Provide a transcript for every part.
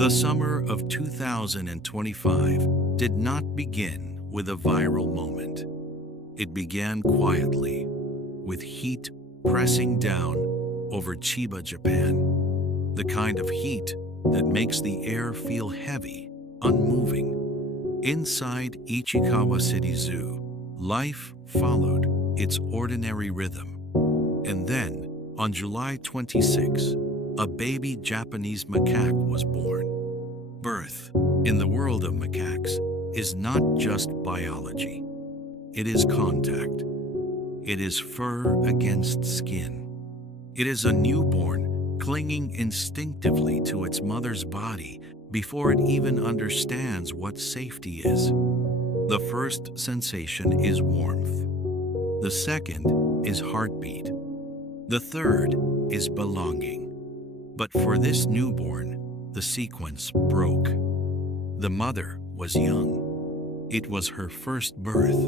The summer of 2025 did not begin with a viral moment. It began quietly, with heat pressing down over Chiba, Japan. The kind of heat that makes the air feel heavy, unmoving. Inside Ichikawa City Zoo, life followed its ordinary rhythm. And then, on July 26, a baby Japanese macaque was born. Birth, in the world of macaques, is not just biology. It is contact. It is fur against skin. It is a newborn clinging instinctively to its mother's body before it even understands what safety is. The first sensation is warmth. The second is heartbeat. The third is belonging. But for this newborn, the sequence broke. The mother was young. It was her first birth.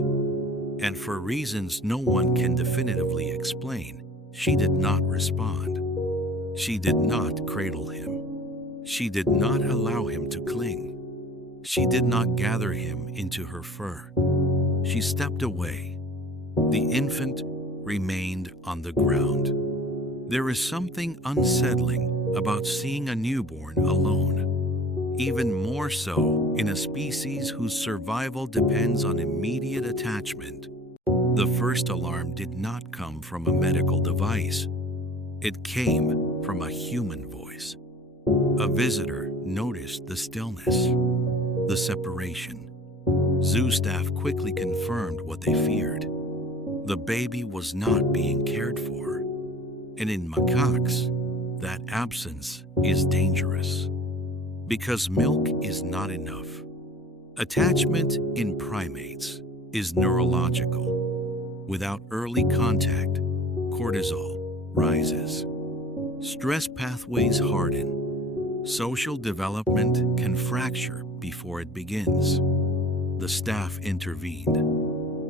And for reasons no one can definitively explain, she did not respond. She did not cradle him. She did not allow him to cling. She did not gather him into her fur. She stepped away. The infant remained on the ground. There is something unsettling about seeing a newborn alone, even more so in a species whose survival depends on immediate attachment. The first alarm did not come from a medical device. It came from a human voice. A visitor noticed the stillness, the separation. Zoo staff quickly confirmed what they feared. The baby was not being cared for. And in macaques, that absence is dangerous because milk is not enough. Attachment in primates is neurological. Without early contact, cortisol rises. Stress pathways harden. Social development can fracture before it begins. The staff intervened.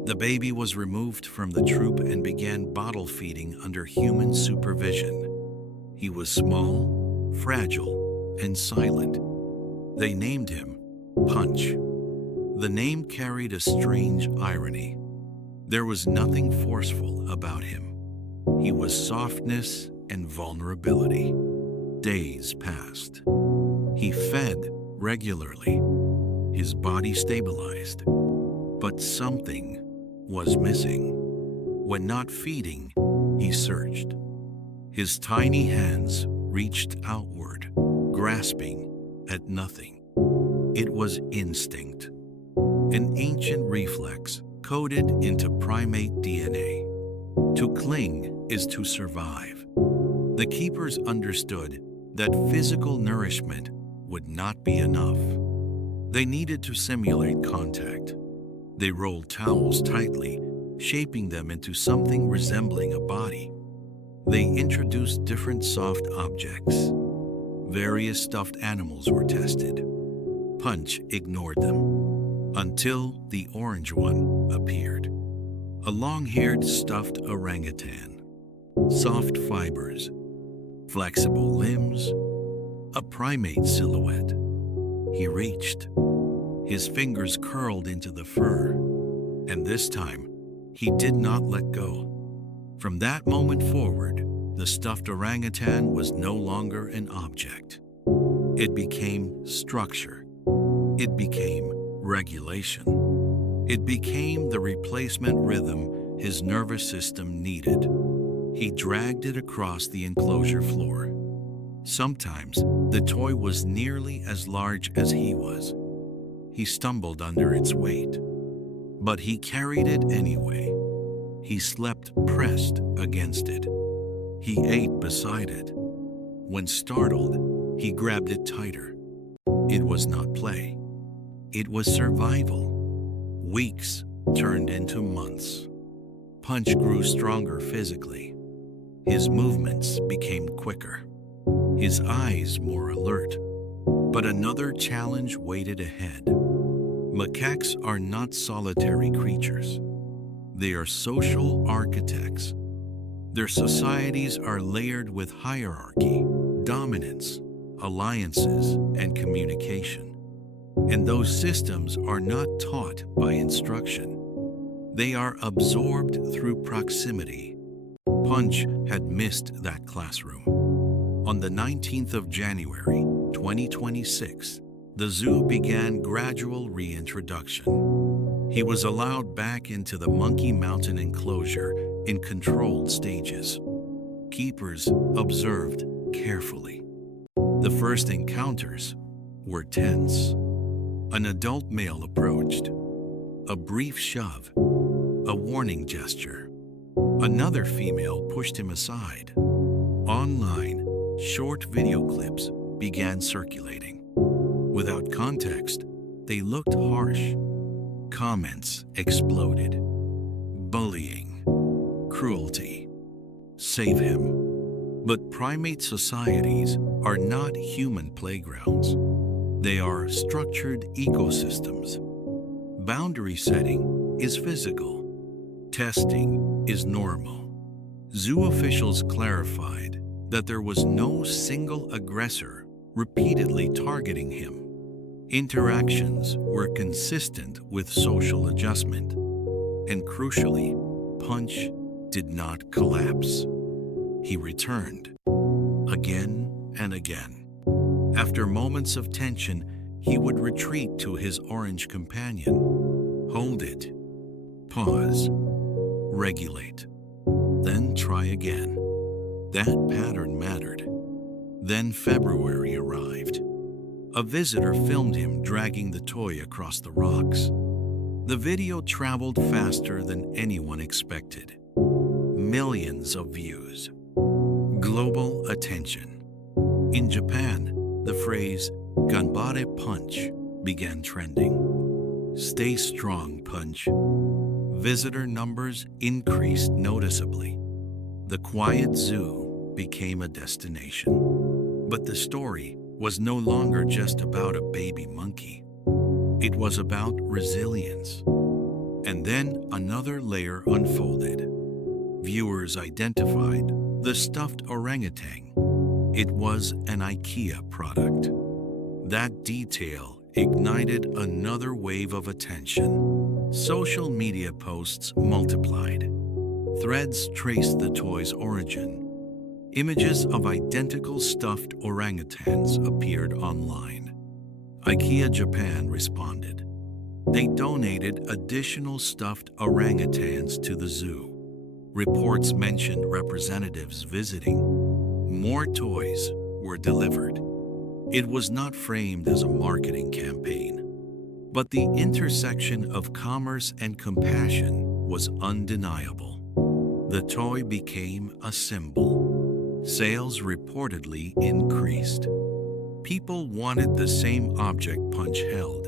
The baby was removed from the troop and began bottle feeding under human supervision. He was small, fragile, and silent. They named him Punch. The name carried a strange irony. There was nothing forceful about him. He was softness and vulnerability. Days passed. He fed regularly. His body stabilized. But something was missing. When not feeding, he searched. His tiny hands reached outward, grasping at nothing. It was instinct, an ancient reflex coded into primate DNA. To cling is to survive. The keepers understood that physical nourishment would not be enough. They needed to simulate contact. They rolled towels tightly, shaping them into something resembling a body. They introduced different soft objects. Various stuffed animals were tested. Punch ignored them until the orange one appeared. A long-haired stuffed orangutan. Soft fibers, flexible limbs, a primate silhouette. He reached. His fingers curled into the fur, and this time, he did not let go. From that moment forward, the stuffed orangutan was no longer an object. It became structure. It became regulation. It became the replacement rhythm his nervous system needed. He dragged it across the enclosure floor. Sometimes, the toy was nearly as large as he was. He stumbled under its weight, but he carried it anyway. He slept pressed against it. He ate beside it. When startled, he grabbed it tighter. It was not play. It was survival. Weeks turned into months. Punch grew stronger physically. His movements became quicker. His eyes more alert. But another challenge waited ahead. Macaques are not solitary creatures. They are social architects. Their societies are layered with hierarchy, dominance, alliances, and community. communication. And those systems are not taught by instruction. They are absorbed through proximity. Punch had missed that classroom. On the 19th of January, 2026, the zoo began gradual reintroduction. He was allowed back into the Monkey Mountain enclosure in controlled stages. Keepers observed carefully. The first encounters were tense. An adult male approached. A brief shove, a warning gesture. Another female pushed him aside. Online, short video clips began circulating. Without context, they looked harsh. Comments exploded. Bullying, cruelty. Save him. But primate societies are not human playgrounds. They are structured ecosystems. Boundary setting is physical. Testing is normal. Zoo officials clarified that there was no single aggressor repeatedly targeting him. Interactions were consistent with social adjustment. And crucially, Punch did not collapse. He returned, again and again. After moments of tension, he would retreat to his orange companion. Hold it. Pause. Regulate. Then try again. That pattern mattered. Then February arrived. A visitor filmed him dragging the toy across the rocks. The video traveled faster than anyone expected. Millions of views. Global attention. In Japan, the phrase "Ganbare Punch" began trending. Stay strong, Punch. Visitor numbers increased noticeably. The quiet zoo became a destination. But the story was no longer just about a baby monkey. It was about resilience. And then another layer unfolded. Viewers identified the stuffed orangutan. It was an IKEA product. That detail ignited another wave of attention. Social media posts multiplied. Threads traced the toy's origin. Images of identical stuffed orangutans appeared online. IKEA Japan responded. They donated additional stuffed orangutans to the zoo. Reports mentioned representatives visiting. More toys were delivered. It was not framed as a marketing campaign, but the intersection of commerce and compassion was undeniable. The toy became a symbol. Sales reportedly increased. People wanted the same object Punch held.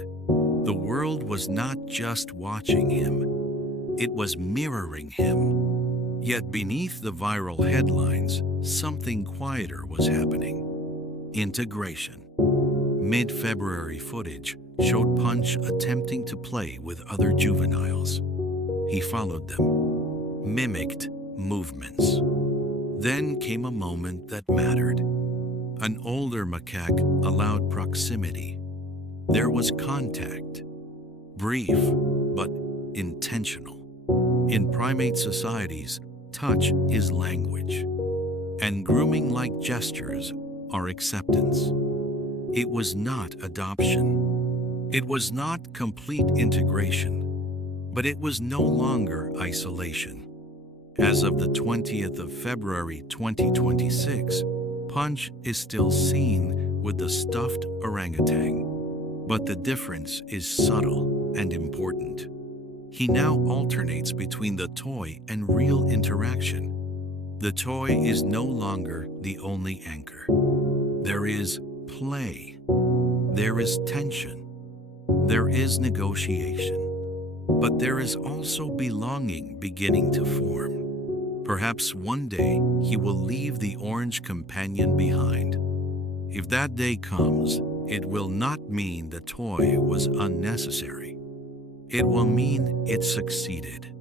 The world was not just watching him, it was mirroring him. Yet beneath the viral headlines, something quieter was happening. Integration. Mid-February footage showed Punch attempting to play with other juveniles. He followed them, mimicked movements. Then came a moment that mattered. An older macaque allowed proximity. There was contact, brief but intentional. In primate societies, touch is language, and grooming-like gestures are acceptance. It was not adoption. It was not complete integration, but it was no longer isolation. As of the 20th of February 2026, Punch is still seen with the stuffed orangutan, but the difference is subtle and important. He now alternates between the toy and real interaction. The toy is no longer the only anchor. There is play. There is tension. There is negotiation. But there is also belonging beginning to form. Perhaps one day he will leave the orange companion behind. If that day comes, it will not mean the toy was unnecessary. It will mean it succeeded.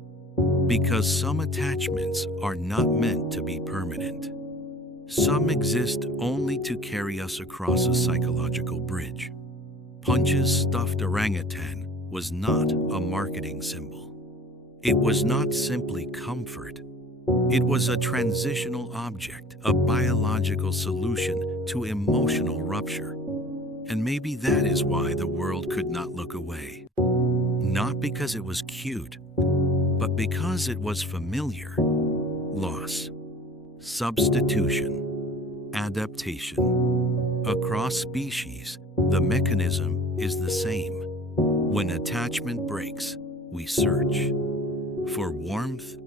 Because some attachments are not meant to be permanent. Some exist only to carry us across a psychological bridge. Punch's stuffed orangutan was not a marketing symbol. It was not simply comfort. It was a transitional object, a biological solution to emotional rupture. And maybe that is why the world could not look away. Not because it was cute, but because it was familiar. Loss, substitution, adaptation. Across species, the mechanism is the same. When attachment breaks, we search for warmth,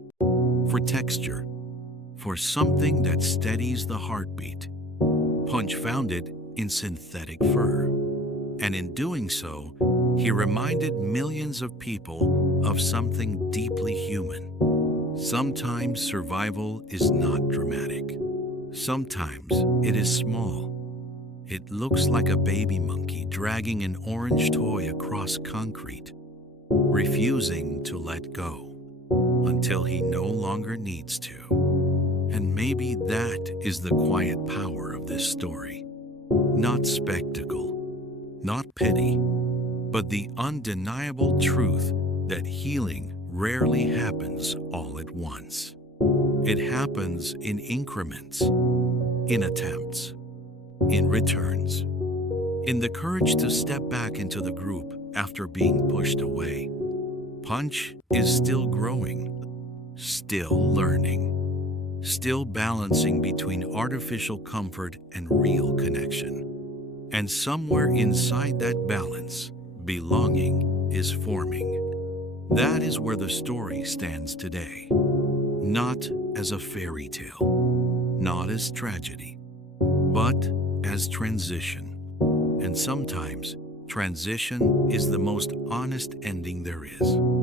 for texture, for something that steadies the heartbeat. Punch found it in synthetic fur. And in doing so, he reminded millions of people of something deeply human. Sometimes survival is not dramatic. Sometimes it is small. It looks like a baby monkey dragging an orange toy across concrete, refusing to let go until he no longer needs to. And maybe that is the quiet power of this story. Not spectacle, not pity, but the undeniable truth that healing rarely happens all at once. It happens in increments, in attempts, in returns, in the courage to step back into the group after being pushed away. Punch is still growing, still learning, still balancing between artificial comfort and real connection. And somewhere inside that balance, belonging is forming. That is where the story stands today. Not as a fairy tale, not as tragedy, but as transition. And sometimes, transition is the most honest ending there is.